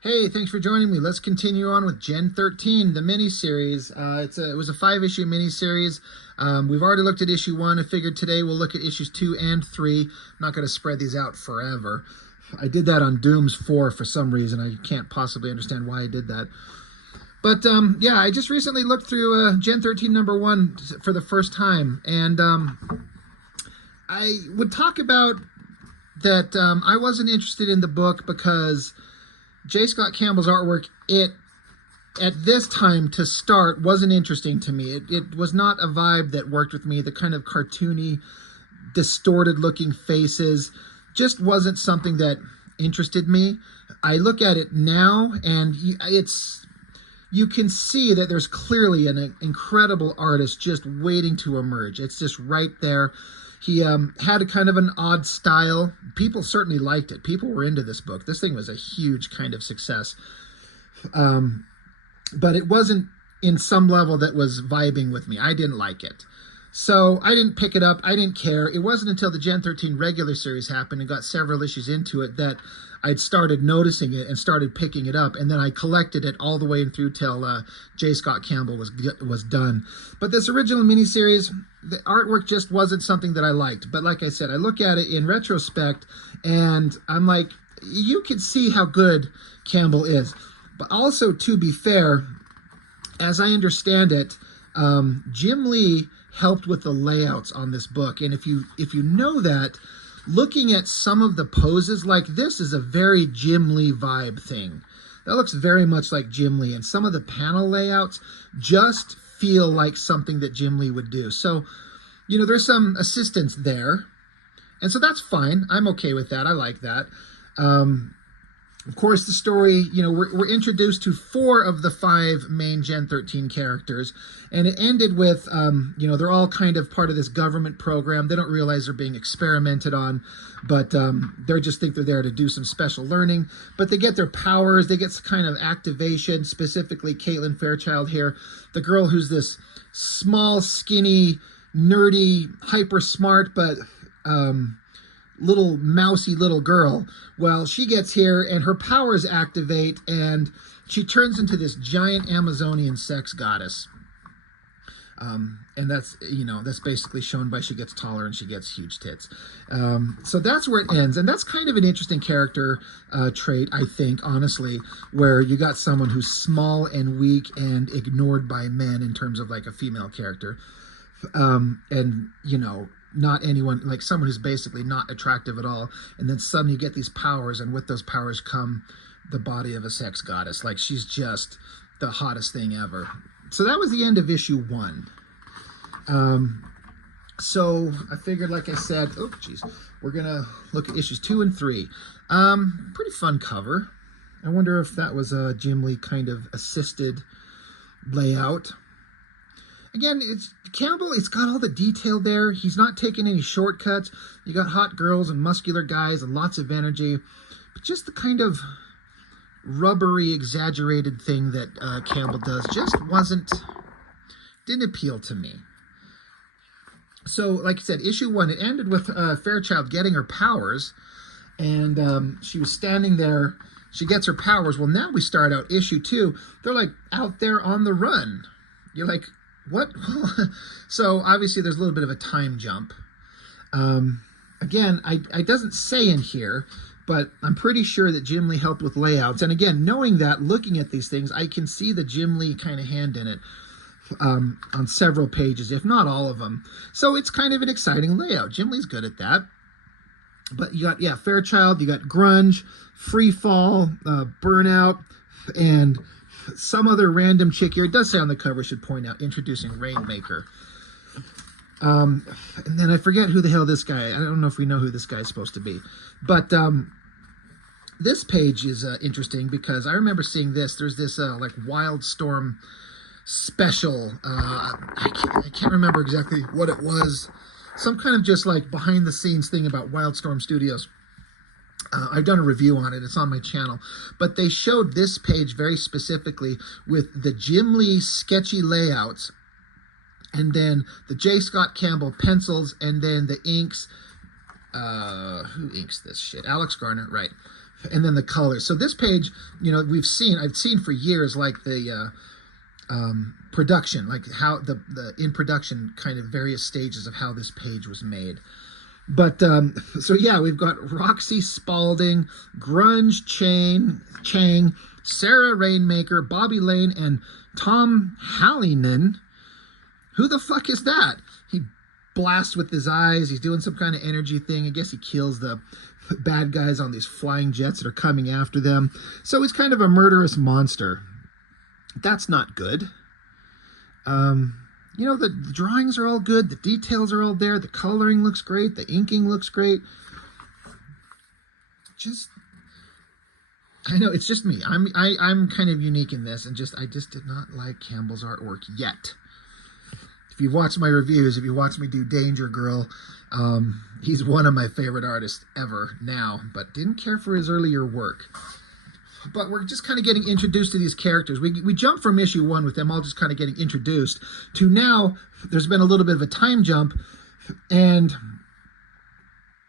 Hey, thanks for joining me. Let's continue on with Gen-13, the miniseries. It was a 5-issue miniseries. We've already looked at issue 1. I figured today we'll look at issues 2 and 3. I'm not going to spread these out forever. I did that on Doom's 4 for some reason. I can't possibly understand why I did that. But yeah, I just recently looked through Gen-13 number 1 for the first time. And I would talk about that I wasn't interested in the book because J. Scott Campbell's artwork, at this time to start, wasn't interesting to me. It was not a vibe that worked with me. The kind of cartoony, distorted looking faces just wasn't something that interested me. I look at it now and you can see that there's clearly an incredible artist just waiting to emerge. It's just right there. He had a kind of an odd style. People certainly liked it. People were into this book. This thing was a huge kind of success. But it wasn't in some level that was vibing with me. I didn't like it. So I didn't pick it up. I didn't care. It wasn't until the Gen-13 regular series happened and got several issues into it that I'd started noticing it and started picking it up. And then I collected it all the way through till J. Scott Campbell was done. But this original miniseries, the artwork just wasn't something that I liked. But like I said, I look at it in retrospect and I'm like, you can see how good Campbell is. But also, to be fair, as I understand it, Jim Lee helped with the layouts on this book. And if you know that, looking at some of the poses, like this is a very Jim Lee vibe thing. That looks very much like Jim Lee. And some of the panel layouts just feel like something that Jim Lee would do. So, you know, there's some assistance there. And so that's fine. I'm okay with that. I like that. Of course, the story, you know, we're introduced to 4 of the 5 main Gen-13 characters, and it ended with, you know, they're all kind of part of this government program. They don't realize they're being experimented on, but they just think they're there to do some special learning. But they get their powers, they get some kind of activation, specifically Caitlin Fairchild here, the girl who's this small, skinny, nerdy, hyper smart, but little mousy little girl. Well, she gets here and her powers activate and she turns into this giant Amazonian sex goddess. And that's, you know, that's basically shown by she gets taller and she gets huge tits. So that's where it ends. And that's kind of an interesting character trait, I think, honestly, where you got someone who's small and weak and ignored by men in terms of like a female character. And, you know, not anyone, like someone who's basically not attractive at all, and then suddenly you get these powers, and with those powers come the body of a sex goddess. Like, she's just the hottest thing ever. So that was the end of issue 1. So I figured, like I said, oh geez, we're gonna look at issues 2 and 3. Pretty fun cover. I wonder if that was a Jim Lee kind of assisted layout. Again, it's Campbell, it's got all the detail there. He's not taking any shortcuts. You got hot girls and muscular guys and lots of energy. But just the kind of rubbery, exaggerated thing that Campbell does just didn't appeal to me. So, like I said, issue 1, it ended with Fairchild getting her powers. And she was standing there. She gets her powers. Well, now we start out issue 2. They're like out there on the run. You're like, what? So obviously there's a little bit of a time jump. Again, I doesn't say in here, but I'm pretty sure that Jim Lee helped with layouts. And again, knowing that, looking at these things, I can see the Jim Lee kind of hand in it on several pages, if not all of them. So it's kind of an exciting layout. Jim Lee's good at that. But you got, yeah, Fairchild, you got Grunge, Free Fall, Burnout, and some other random chick here. It does say on the cover, should point out, introducing Rainmaker. And then I forget who the hell this guy, I don't know if we know who this guy is supposed to be. But this page is interesting because I remember seeing this. There's this like Wildstorm special. I can't remember exactly what it was. Some kind of just like behind the scenes thing about Wildstorm Studios. I've done a review on it. It's on my channel. But they showed this page very specifically with the Jim Lee sketchy layouts and then the J. Scott Campbell pencils and then the inks. Who inks this shit? Alex Garner, right. and then the colors. So this page, you know, I've seen for years, like the production, like how the in production kind of various stages of how this page was made. But so yeah, we've got Roxy Spalding, Grunge Chang, Sarah Rainmaker, Bobby Lane, and Tom Hallinan. Who the fuck is that? He blasts with his eyes. He's doing some kind of energy thing. I guess he kills the bad guys on these flying jets that are coming after them. So he's kind of a murderous monster. That's not good. You know, the drawings are all good. The details are all there. The coloring looks great. The inking looks great. I know, it's just me. I'm kind of unique in this, and I just did not like Campbell's artwork yet. If you've watched my reviews, if you watch me do Danger Girl, he's one of my favorite artists ever now, but didn't care for his earlier work. But we're just kind of getting introduced to these characters. We jump from issue 1 with them all just kind of getting introduced to now there's been a little bit of a time jump, and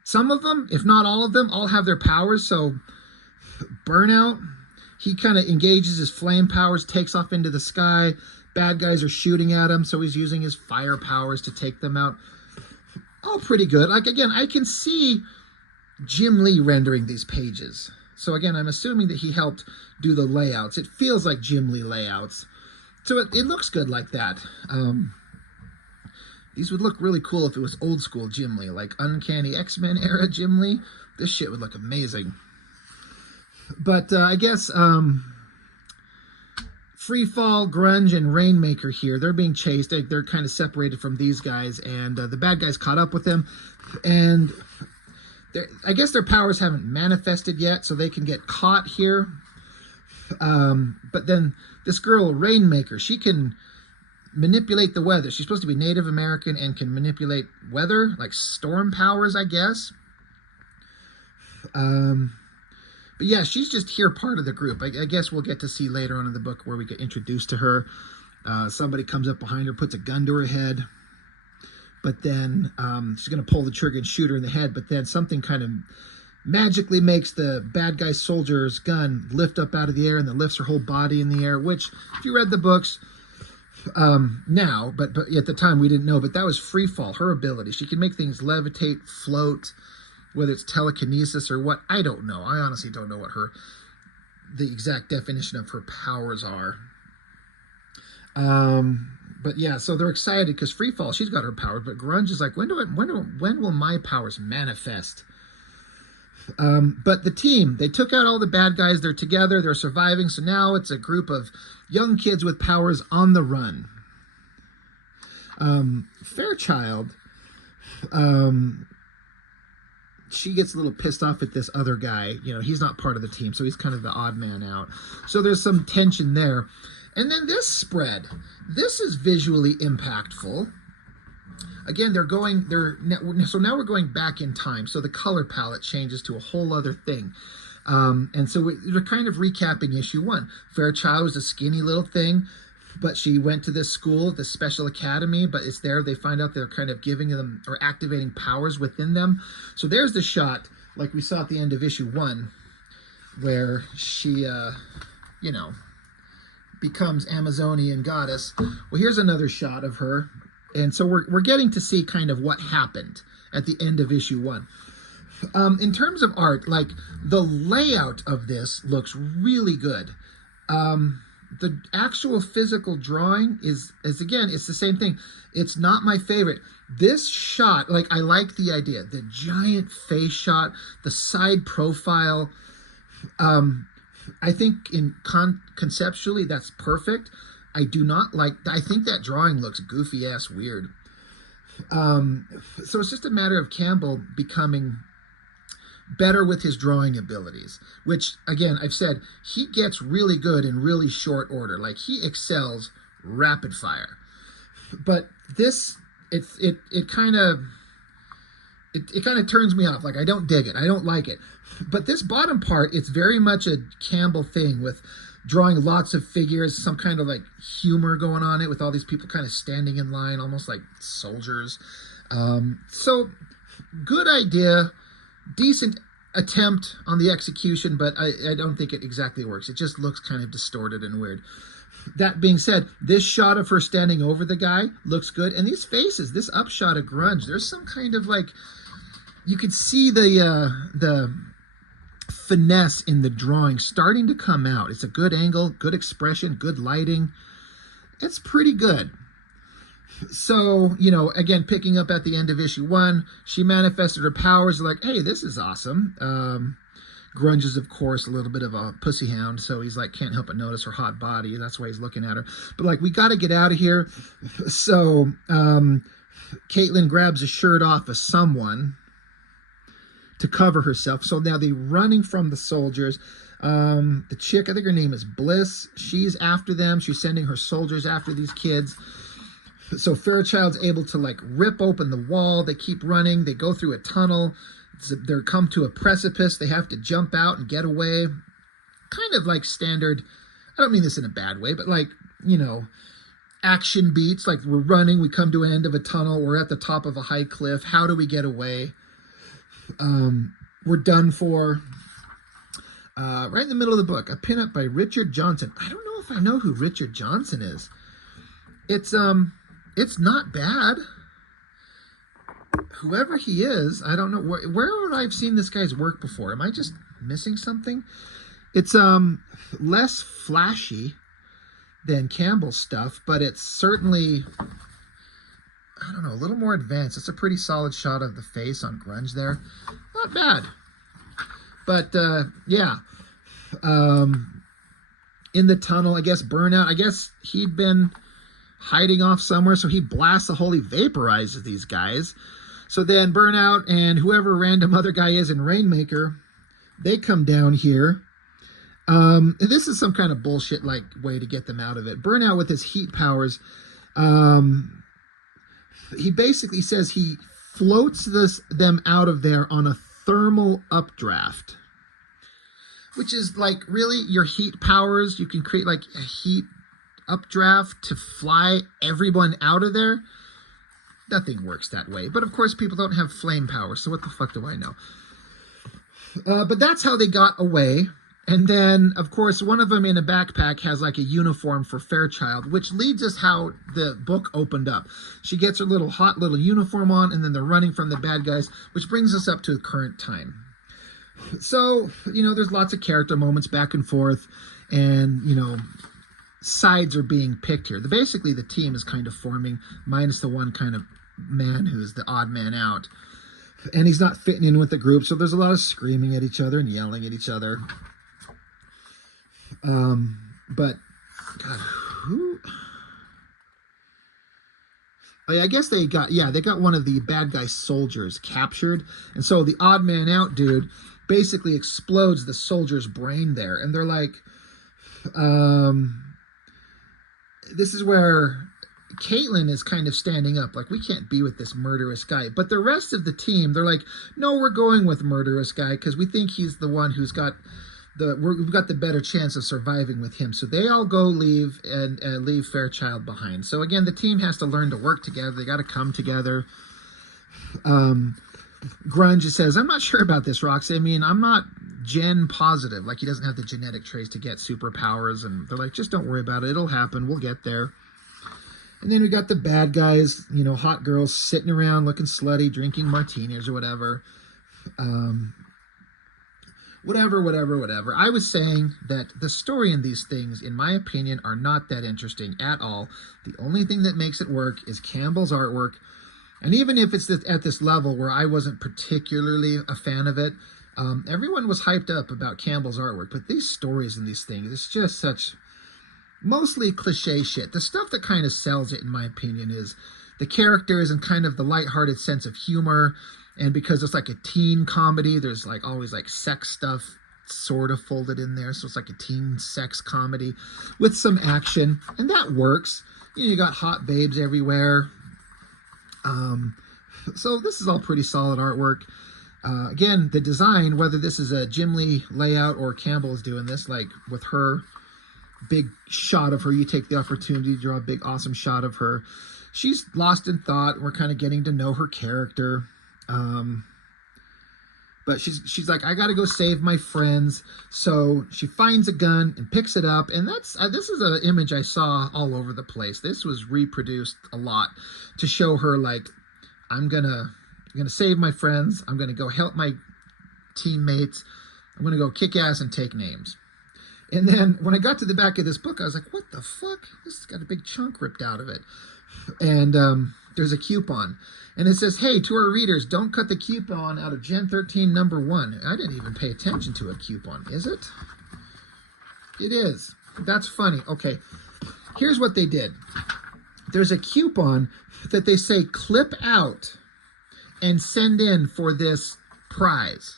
some of them, if not all of them, all have their powers. So Burnout, he kind of engages his flame powers, takes off into the sky. Bad guys are shooting at him, so he's using his fire powers to take them out. All pretty good. Like, again, I can see Jim Lee rendering these pages. So again, I'm assuming that he helped do the layouts. It feels like Jim Lee layouts. So it looks good like that. These would look really cool if it was old school Jim Lee, like Uncanny X-Men era Jim Lee. This shit would look amazing. But I guess Freefall, Grunge, and Rainmaker here, they're being chased. They're kind of separated from these guys, and the bad guys caught up with them. And I guess their powers haven't manifested yet, so they can get caught here. But then this girl, Rainmaker, she can manipulate the weather. She's supposed to be Native American and can manipulate weather, like storm powers, I guess. But yeah, she's just here part of the group. I guess we'll get to see later on in the book where we get introduced to her. Somebody comes up behind her, puts a gun to her head. But then she's going to pull the trigger and shoot her in the head. But then something kind of magically makes the bad guy soldier's gun lift up out of the air, and then lifts her whole body in the air, which, if you read the books now, but at the time we didn't know, but that was Freefall, her ability. She can make things levitate, float, whether it's telekinesis or what, I don't know. I honestly don't know what the exact definition of her powers are. But yeah, so they're excited because Freefall, she's got her powers, but Grunge is like, when will my powers manifest? But the team, they took out all the bad guys. They're together. They're surviving. So now it's a group of young kids with powers on the run. Fairchild, she gets a little pissed off at this other guy. You know, he's not part of the team, so he's kind of the odd man out. So there's some tension there. And then this spread. This is visually impactful. Again, so now we're going back in time. So the color palette changes to a whole other thing. And so we're kind of recapping issue 1. Fairchild was a skinny little thing, but she went to this school, this special academy, but it's there. They find out they're kind of giving them or activating powers within them. So there's the shot, like we saw at the end of issue 1, where she, becomes Amazonian goddess. Well, here's another shot of her. And so we're getting to see kind of what happened at the end of issue 1. In terms of art, like, the layout of this looks really good. The actual physical drawing is again, it's the same thing. It's not my favorite. This shot, like, I like the idea. The giant face shot, the side profile. I think conceptually that's perfect. I do not like, I think that drawing looks goofy ass weird. So it's just a matter of Campbell becoming better with his drawing abilities, which, again, I've said, he gets really good in really short order. Like, he excels rapid fire. But this, it kind of turns me off. Like, I don't dig it. I don't like it. But this bottom part, it's very much a Campbell thing with drawing lots of figures, some kind of like humor going on it with all these people kind of standing in line, almost like soldiers. So good idea, decent attempt on the execution, but I don't think it exactly works. It just looks kind of distorted and weird. That being said, this shot of her standing over the guy looks good. And these faces, this upshot of grunge, there's some kind of like, you could see the finesse in the drawing starting to come out. It's a good angle, good expression, good lighting. It's pretty good. So, you know, again, picking up at the end of issue 1, she manifested her powers. Like, hey, this is awesome. Grunge is, of course, a little bit of a pussy hound, so he's like, can't help but notice her hot body. That's why he's looking at her. But like, we got to get out of here. So Caitlin grabs a shirt off of someone to cover herself. So now they're running from the soldiers. The chick, I think her name is Bliss, she's after them. She's sending her soldiers after these kids. So Fairchild's able to like rip open the wall. They keep running. They go through a tunnel. They're come to a precipice. They have to jump out and get away. Kind of like standard, I don't mean this in a bad way, but like, you know, action beats. Like, we're running, we come to an end of a tunnel, we're at the top of a high cliff. How do we get away? We're done for. Right in the middle of the book, a pinup by Richard Johnson. I don't know if I know who Richard Johnson is. It's not bad. Whoever he is, I don't know. Where would I have seen this guy's work before? Am I just missing something? It's less flashy than Campbell's stuff, but it's certainly, I don't know, a little more advanced. It's a pretty solid shot of the face on grunge there. Not bad. But yeah. In the tunnel, I guess Burnout, I guess he'd been hiding off somewhere, so he blasts a hole, he vaporizes these guys. So then Burnout and whoever random other guy is in Rainmaker, they come down here. This is some kind of bullshit like way to get them out of it. Burnout with his heat powers, he basically says he floats them out of there on a thermal updraft, which is like, really, your heat powers, you can create like a heat updraft to fly everyone out of there? Nothing works that way. But of course, people don't have flame power, so what the fuck do I know? But that's how they got away. And then, of course, one of them in a backpack has like a uniform for Fairchild, which leads us how the book opened up. She gets her hot little uniform on, and then they're running from the bad guys, which brings us up to the current time. So, you know, there's lots of character moments back and forth, and, you know, sides are being picked here. Basically, the team is kind of forming, minus the one kind of man who's the odd man out. And he's not fitting in with the group, so there's a lot of screaming at each other and yelling at each other. But, God, who... I guess they got one of the bad guy soldiers captured. And so the odd man out dude basically explodes the soldier's brain there. And they're like, this is where Caitlin is kind of standing up. Like, we can't be with this murderous guy. But the rest of the team, they're like, no, we're going with murderous guy because we think he's the one who's got we've got the better chance of surviving with him. So they all go leave and leave Fairchild behind. So again, the team has to learn to work together. They got to come together. Grunge says, I'm not sure about this, Roxy. I mean, I'm not gen positive. Like, he doesn't have the genetic traits to get superpowers. And they're like, just don't worry about it. It'll happen. We'll get there. And then we got the bad guys, you know, hot girls sitting around looking slutty, drinking martinis or whatever. Whatever. I was saying that the story in these things, in my opinion, are not that interesting at all. The only thing that makes it work is Campbell's artwork. And even if it's at this level where I wasn't particularly a fan of it, everyone was hyped up about Campbell's artwork. But these stories in these things, it's just such mostly cliche shit. The stuff that kind of sells it, in my opinion, is the characters and kind of the lighthearted sense of humor. And because it's like a teen comedy, there's like always like sex stuff sort of folded in there. So it's like a teen sex comedy with some action. And that works. You know, you got hot babes everywhere. So this is all pretty solid artwork. Again, the design, whether this is a Jim Lee layout or Campbell is doing this, like with her big shot of her, you take the opportunity to draw a big awesome shot of her. She's lost in thought. We're kind of getting to know her character. But But she's like, I gotta go save my friends. So she finds a gun and picks it up, and this is an image I saw all over the place. This was reproduced a lot to show her like, I'm gonna save my friends. I'm gonna go help my teammates. I'm gonna go kick ass and take names. And then when I got to the back of this book, I was like, what the fuck? This has got a big chunk ripped out of it. And there's a coupon. And it says, hey, to our readers, don't cut the coupon out of Gen-13 number 1. I didn't even pay attention to a coupon. Is it? It is. That's funny. Okay. Here's what they did. There's a coupon that they say clip out and send in for this prize.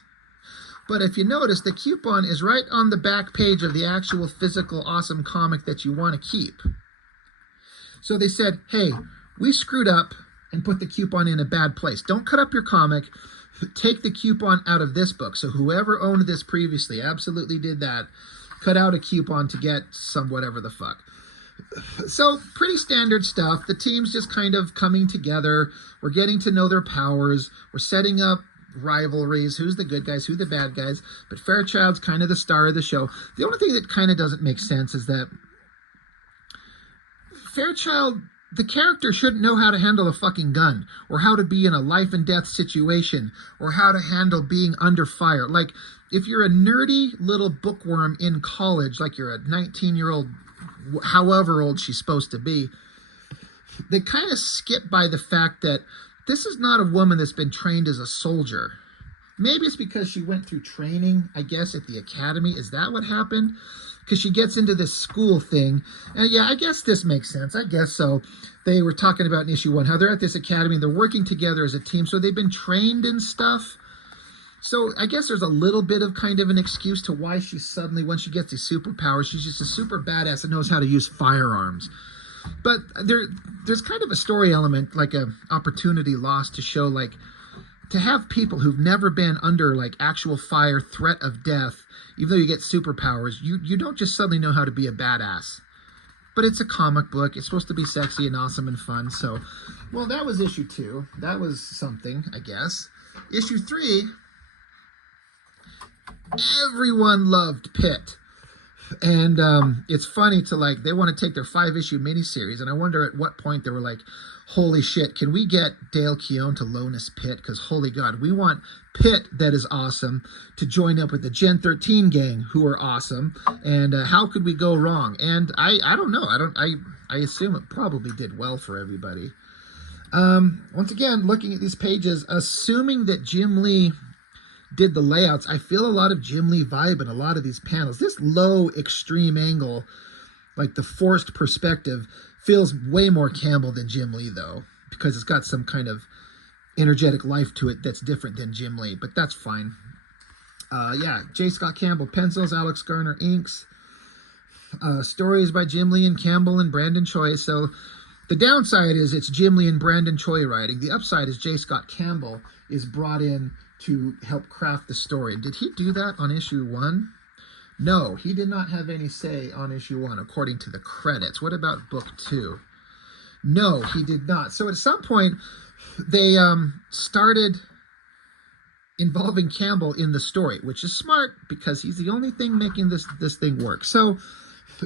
But if you notice, the coupon is right on the back page of the actual physical awesome comic that you want to keep. So they said, hey, we screwed up and put the coupon in a bad place. Don't cut up your comic. Take the coupon out of this book. So whoever owned this previously absolutely did that. Cut out a coupon to get some whatever the fuck. So pretty standard stuff. The team's just kind of coming together. We're getting to know their powers. We're setting up rivalries, who's the good guys, who the bad guys, but Fairchild's kind of the star of the show. The only thing that kind of doesn't make sense is that Fairchild, the character, shouldn't know how to handle a fucking gun, or how to be in a life and death situation, or how to handle being under fire. Like, if you're a nerdy little bookworm in college, like you're a 19-year-old, however old she's supposed to be, they kind of skip by the fact that this is not a woman that's been trained as a soldier. Maybe it's because she went through training, I guess, at the academy. Is that what happened? Because she gets into this school thing. And yeah, I guess this makes sense. I guess so. They were talking about in issue 1 how they're at this academy. They're working together as a team. So they've been trained and stuff. So I guess there's a little bit of kind of an excuse to why she suddenly, when she gets these superpowers, she's just a super badass that knows how to use firearms. But there's kind of a story element, like a opportunity lost to show, like, to have people who've never been under, like, actual fire, threat of death, even though you get superpowers, you don't just suddenly know how to be a badass. But it's a comic book. It's supposed to be sexy and awesome and fun. So, well, that was issue 2. That was something, I guess. Issue 3, everyone loved PITT. And it's funny to, like, they want to take their 5-issue miniseries, and I wonder at what point they were like, holy shit, can we get Dale Keown to loan us PITT? Because holy God, we want PITT that is awesome to join up with the Gen-13 gang who are awesome, and how could we go wrong? And I don't know. I assume it probably did well for everybody. Once again, looking at these pages, assuming that Jim Lee did the layouts, I feel a lot of Jim Lee vibe in a lot of these panels. This low extreme angle, like the forced perspective, feels way more Campbell than Jim Lee, though, because it's got some kind of energetic life to it that's different than Jim Lee, but that's fine. Yeah, J. Scott Campbell pencils, Alex Garner inks. Stories by Jim Lee and Campbell and Brandon Choi. So the downside is it's Jim Lee and Brandon Choi writing. The upside is J. Scott Campbell is brought in to help craft the story. Did he do that on issue 1? No, he did not have any say on issue 1, according to the credits. What about book 2? No, he did not. So at some point, they started involving Campbell in the story, which is smart because he's the only thing making this thing work. So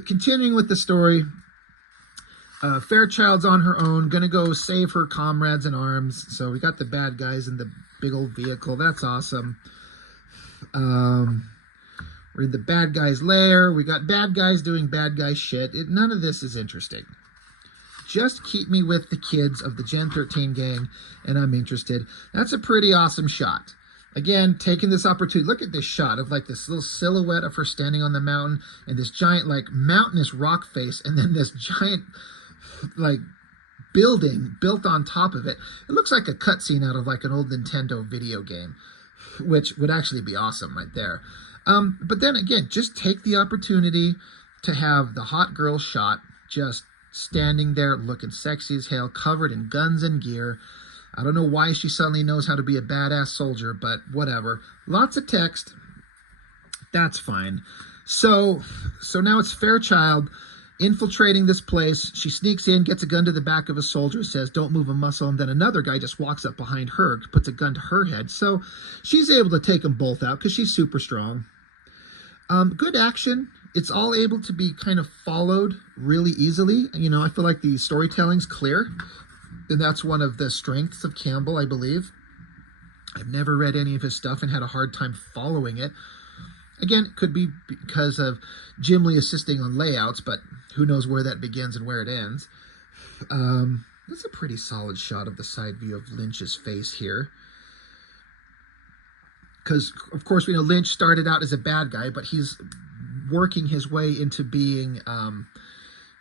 continuing with the story, Fairchild's on her own, gonna go save her comrades in arms. So we got the bad guys in the big old vehicle. That's awesome. We're in the bad guy's lair. We got bad guys doing bad guy shit. None of this is interesting. Just keep me with the kids of the Gen-13 gang, and I'm interested. That's a pretty awesome shot. Again, taking this opportunity. Look at this shot of, like, this little silhouette of her standing on the mountain and this giant, like, mountainous rock face, and then this giant, like, building built on top of it. It looks like a cutscene out of, like, an old Nintendo video game, which would actually be awesome right there. But then again, just take the opportunity to have the hot girl shot just standing there looking sexy as hell, covered in guns and gear. I don't know why she suddenly knows how to be a badass soldier, but whatever. Lots of text. That's fine. So now it's Fairchild infiltrating this place. She sneaks in, gets a gun to the back of a soldier, says, "Don't move a muscle." And then another guy just walks up behind her, puts a gun to her head. So she's able to take them both out because she's super strong. Good action. It's all able to be kind of followed really easily. You know, I feel like the storytelling's clear. And that's one of the strengths of Campbell, I believe. I've never read any of his stuff and had a hard time following it. Again, it could be because of Jim Lee assisting on layouts, but who knows where that begins and where it ends. That's a pretty solid shot of the side view of Lynch's face here. Because, of course, we know Lynch started out as a bad guy, but he's working his way into being,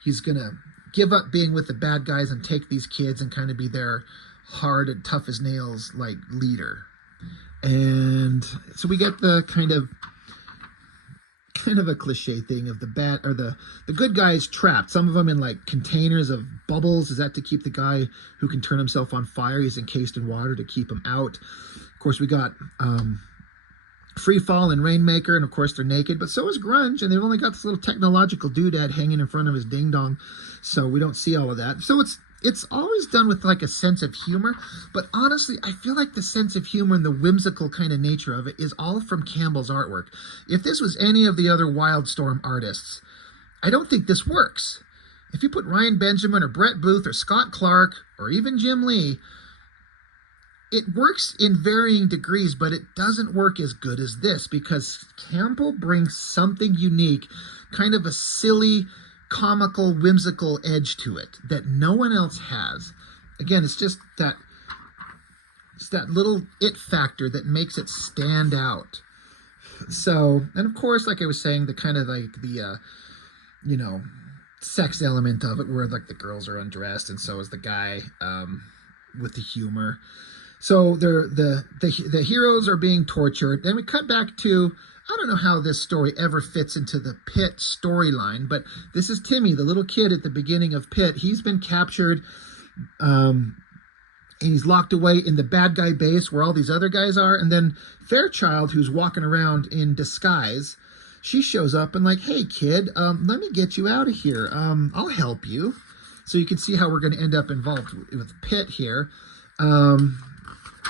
he's going to give up being with the bad guys and take these kids and kind of be their hard and tough as nails, like, leader. And so we get the kind of a cliche thing of the bad, or the good guys trapped. Some of them in, like, containers of bubbles. Is that to keep the guy who can turn himself on fire? He's encased in water to keep him out. Of course, we got Free Fall and Rainmaker, and of course they're naked, but so is Grunge, and they've only got this little technological doodad hanging in front of his ding-dong, so we don't see all of that. So it's always done with like a sense of humor, but honestly, I feel like the sense of humor and the whimsical kind of nature of it is all from Campbell's artwork. If this was any of the other Wildstorm artists, I don't think this works. If you put Ryan Benjamin or Brett Booth or Scott Clark or even Jim Lee, it works in varying degrees, but it doesn't work as good as this because Campbell brings something unique, kind of a silly, comical, whimsical edge to it that no one else has. Again, it's just that, it's that little it factor that makes it stand out. So, and of course, like I was saying, the kind of like the, you know, sex element of it where like the girls are undressed and so is the guy with the humor. So the heroes are being tortured. Then we cut back to, I don't know how this story ever fits into the PITT storyline, but this is Timmy, the little kid at the beginning of PITT. He's been captured, and he's locked away in the bad guy base where all these other guys are. And then Fairchild, who's walking around in disguise, she shows up and like, "Hey kid, let me get you out of here. I'll help you." So you can see how we're going to end up involved with PITT here.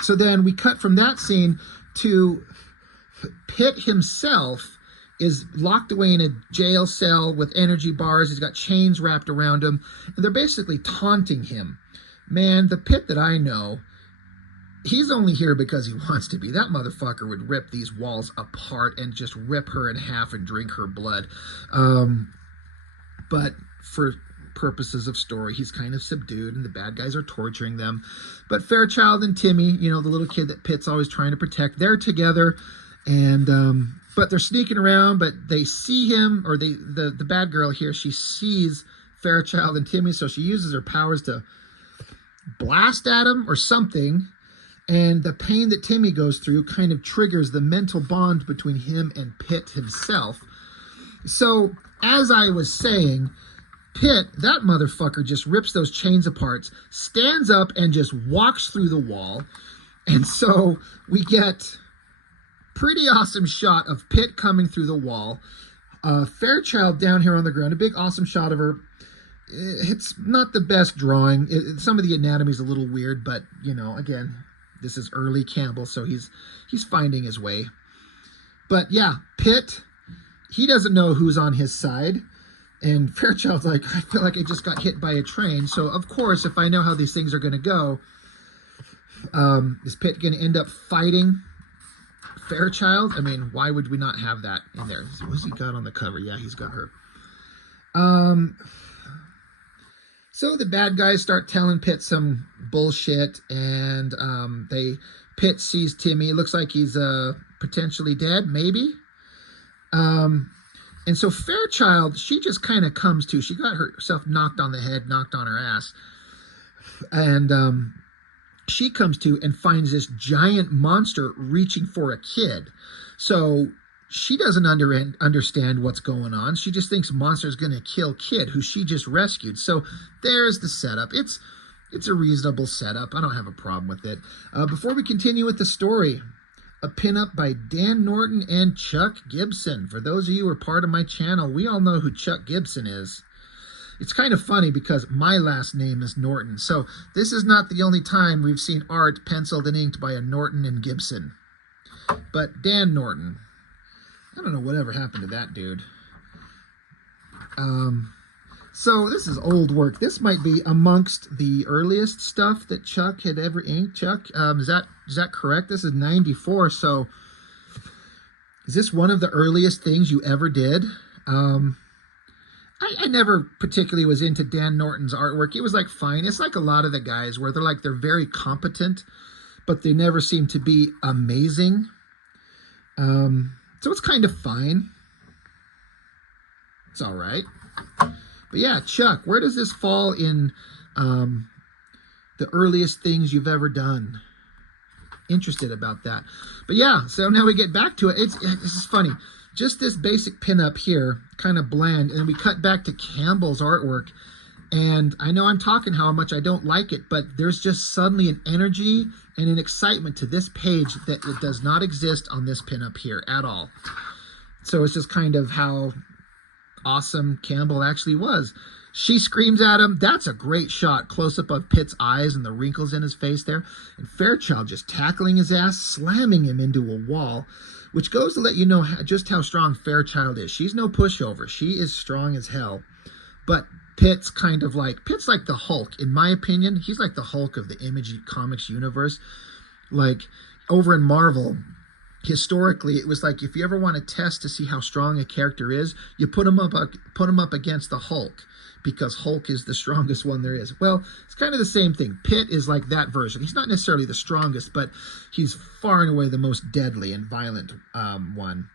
So then we cut from that scene to PITT himself is locked away in a jail cell with energy bars. He's got chains wrapped around him, and they're basically taunting him. Man, the PITT that I know, he's only here because he wants to be. That motherfucker would rip these walls apart and just rip her in half and drink her blood. But for purposes of story, he's kind of subdued and the bad guys are torturing them. But Fairchild and Timmy, you know, the little kid that PITT's always trying to protect, they're together, and but they're sneaking around, but they see him, or the bad girl here, she sees Fairchild and Timmy, so she uses her powers to blast at him or something, and the pain that Timmy goes through kind of triggers the mental bond between him and PITT himself. So as I was saying, PITT, that motherfucker just rips those chains apart, stands up and just walks through the wall. And so we get pretty awesome shot of PITT coming through the wall. Fairchild down here on the ground, a big awesome shot of her. It's not the best drawing. Some of the anatomy is a little weird, but you know, again, this is early Campbell, so he's finding his way. But yeah, PITT, he doesn't know who's on his side. And Fairchild's like, "I feel like I just got hit by a train." So, of course, if I know how these things are going to go, is PITT going to end up fighting Fairchild? I mean, why would we not have that in there? What's he got on the cover? Yeah, he's got her. So the bad guys start telling PITT some bullshit, and PITT sees Timmy. It looks like he's potentially dead, maybe. And so Fairchild, she just kind of comes to. She got herself knocked on the head, knocked on her ass. And she comes to and finds this giant monster reaching for a kid. So she doesn't understand what's going on. She just thinks monster's going to kill kid who she just rescued. So there's the setup. It's a reasonable setup. I don't have a problem with it. Before we continue with the story, a pinup by Dan Norton and Chuck Gibson. For those of you who are part of my channel, we all know who Chuck Gibson is. it's kind of funny because my last name is Norton. So this is not the only time we've seen art penciled and inked by a Norton and Gibson. But Dan Norton, I don't know whatever happened to that dude. So this is old work. This might be amongst the earliest stuff that Chuck had ever inked. Chuck, is that correct? This is 94. So is this one of the earliest things you ever did? I never particularly was into Dan Norton's artwork. It was like fine. It's like a lot of the guys where they're very competent, but they never seem to be amazing. So it's kind of fine. It's all right. But yeah, Chuck, where does this fall in the earliest things you've ever done? Interested about that. But yeah, so now we get back to it. This is funny. Just this basic pinup here, kind of bland, and then we cut back to Campbell's artwork. And I know I'm talking how much I don't like it, but there's just suddenly an energy and an excitement to this page that it does not exist on this pinup here at all. So it's just kind of how awesome Campbell actually was. She screams at him. That's a great shot. Close up of Pitt's eyes and the wrinkles in his face there. And Fairchild just tackling his ass, slamming him into a wall, which goes to let you know just how strong Fairchild is. She's no pushover. She is strong as hell. But Pitt's like the Hulk, in my opinion. He's like the Hulk of the Image Comics universe. Like, over in Marvel, historically, it was like if you ever want to test to see how strong a character is, you put him up against the Hulk, because Hulk is the strongest one there is. Well, it's kind of the same thing. Pitt is like that version. He's not necessarily the strongest, but he's far and away the most deadly and violent one.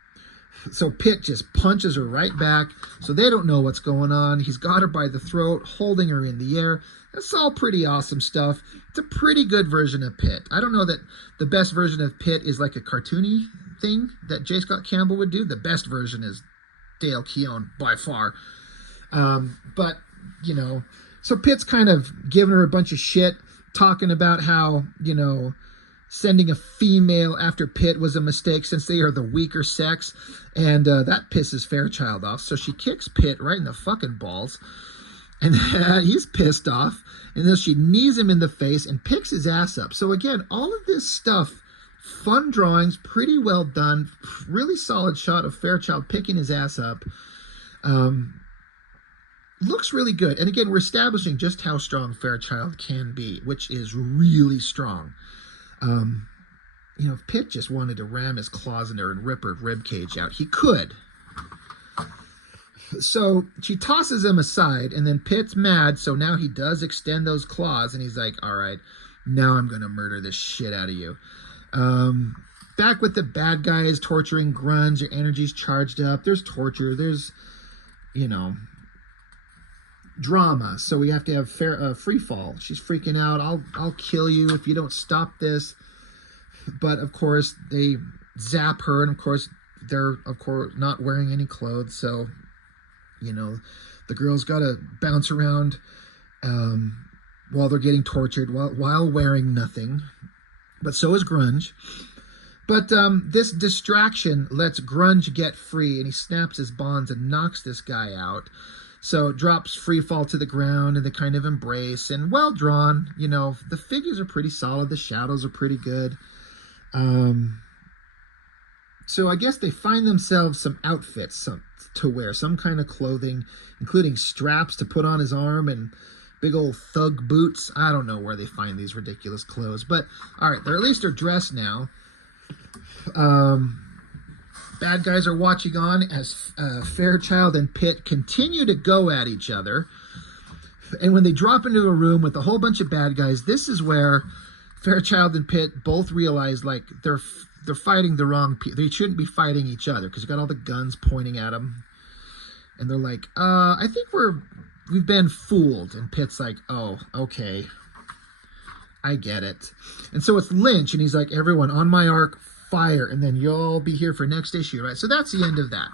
So Pitt just punches her right back, so they don't know what's going on. He's got her by the throat, holding her in the air. That's all pretty awesome stuff. It's a pretty good version of Pitt. I don't know that the best version of Pitt is like a cartoony thing that J. Scott Campbell would do. The best version is Dale Keown by far. But, you know, so Pitt's kind of giving her a bunch of shit, talking about how, you know, sending a female after Pitt was a mistake since they are the weaker sex, and that pisses Fairchild off. So she kicks Pitt right in the fucking balls, and he's pissed off, and then she knees him in the face and picks his ass up. So again, all of this stuff, fun drawings, pretty well done, really solid shot of Fairchild picking his ass up. Looks really good. And again, we're establishing just how strong Fairchild can be, which is really strong. You know, if Pitt just wanted to ram his claws in there and rip her ribcage out, he could. So she tosses him aside, and then Pitt's mad, so now he does extend those claws, and he's like, all right, now I'm going to murder the shit out of you. Back with the bad guys torturing Grunge. Your energy's charged up. There's torture. There's, you know, drama. So we have to have free fall. She's freaking out. I'll kill you if you don't stop this. But of course they zap her, and of course they're not wearing any clothes. So, you know, the girl's got to bounce around while they're getting tortured while wearing nothing. But so is Grunge. But this distraction lets Grunge get free, and he snaps his bonds and knocks this guy out. So it drops free fall to the ground, and they kind of embrace, and well drawn. You know, the figures are pretty solid. The shadows are pretty good. So I guess they find themselves some outfits to wear, some kind of clothing, including straps to put on his arm and big old thug boots. I don't know where they find these ridiculous clothes, but all right, at least they're dressed now. Bad guys are watching on as Fairchild and Pitt continue to go at each other. And when they drop into a room with a whole bunch of bad guys, this is where Fairchild and Pitt both realize, like, they're fighting the wrong people. They shouldn't be fighting each other because you got all the guns pointing at them. And they're like, I think we've been fooled. And Pitt's like, oh, okay, I get it. And so it's Lynch, and he's like, everyone on my arc, fire, and then you'll be here for next issue, right? So that's the end of that.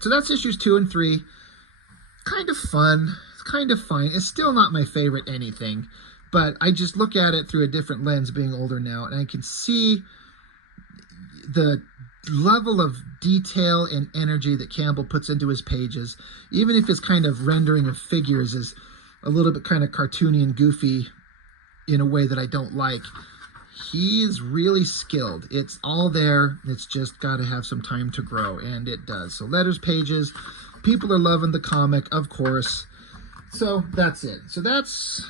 So that's issues 2 and 3. Kind of fun. It's kind of fine. It's still not my favorite anything, but I just look at it through a different lens being older now, and I can see the level of detail and energy that Campbell puts into his pages, even if his kind of rendering of figures is a little bit kind of cartoony and goofy in a way that I don't like, he is really skilled. It's all there. It's just got to have some time to grow, and it does. So letters, pages, people are loving the comic, of course. So that's it. So that's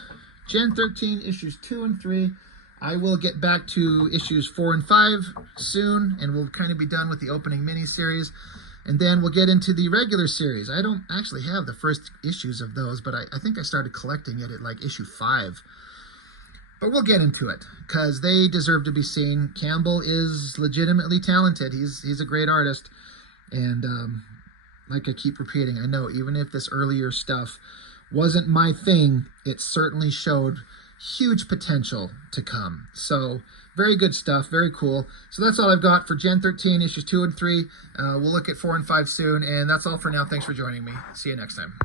Gen 13 issues 2 and 3. I will get back to issues 4 and 5 soon, and we'll kind of be done with the opening miniseries. And then we'll get into the regular series. I don't actually have the first issues of those, but I think I started collecting it at like issue 5. But we'll get into it, because they deserve to be seen. Campbell is legitimately talented. He's a great artist. And like I keep repeating, I know even if this earlier stuff wasn't my thing, it certainly showed huge potential to come. So very good stuff, very cool. So that's all I've got for Gen 13 issues 2 and 3. We'll look at 4 and 5 soon, and that's all for now. Thanks for joining me. See you next time.